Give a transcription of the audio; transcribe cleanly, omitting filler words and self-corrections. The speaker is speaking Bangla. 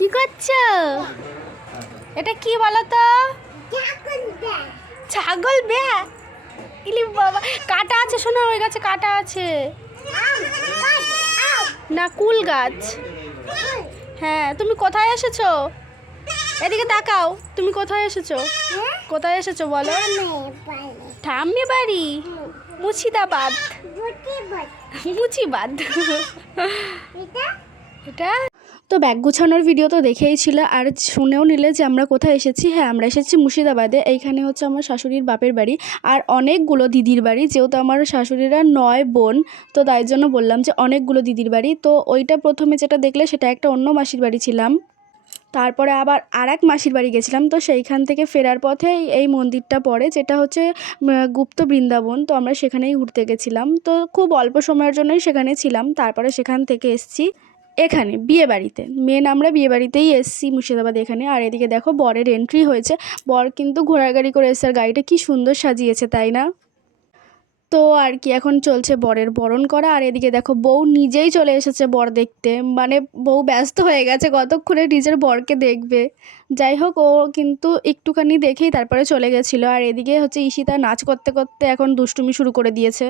কি করছো? এটা কি বলো তো? ছাগল বেয়া। ইলি বাবা, কাটা আছে, শোনো ওই গাছে কাটা আছে। না, কুল গাছ। হ্যাঁ, তুমি কোথায় এসেছো? এদিকে তাকাও, তুমি কোথায় এসেছো? কোথায় এসেছো বলো? ঠাম্মি বাড়ি? মুর্শিদাবাদ। মুচিবাদ। এটা তো ব্যাগ গুছানোর ভিডিও তো দেখেই ছিল, আর শুনেও নিলে যে আমরা কোথায় এসেছি। হ্যাঁ, আমরা এসেছি মুর্শিদাবাদে। এইখানে হচ্ছে আমার শাশুড়ির বাপের বাড়ি আর অনেকগুলো দিদির বাড়ি, যেহেতু আমার শাশুড়িরা 9 বোন, তো তাই জন্য বললাম যে অনেকগুলো দিদির বাড়ি। তো ওইটা প্রথমে যেটা দেখলে সেটা একটা অন্য মাসির বাড়ি ছিলাম, তারপরে আবার আর এক মাসির বাড়ি গেছিলাম। তো সেইখান থেকে ফেরার পথে এই মন্দিরটা পড়ে, যেটা হচ্ছে গুপ্ত বৃন্দাবন। তো আমরা সেখানেই ঘুরতে গেছিলাম, তো খুব অল্প সময়ের জন্যই সেখানে ছিলাম। তারপরে সেখান থেকে এসছি এখানে বিয়ে বাড়িতে। মেন আমরা বিয়ে বাড়িতেই এসছি মুর্শিদাবাদ এখানে। আর এদিকে দেখো বরের এন্ট্রি হয়েছে। বর কিন্তু ঘোড়ার গাড়ি করে এসছে, আর গাড়িটা কি সুন্দর সাজিয়েছে, তাই না? তো আর কি, এখন চলছে বরের বরণ করা। আর এদিকে দেখো বউ নিজেই চলে এসেছে বর দেখতে, মানে বউ ব্যস্ত হয়ে গেছে কতক্ষণে নিজের বরকে দেখবে। যাই হোক, ও কিন্তু একটুখানি দেখেই তারপরে চলে গেছিলো। আর এদিকে হচ্ছে ঈশিতা নাচ করতে করতে এখন দুষ্টুমি শুরু করে দিয়েছে।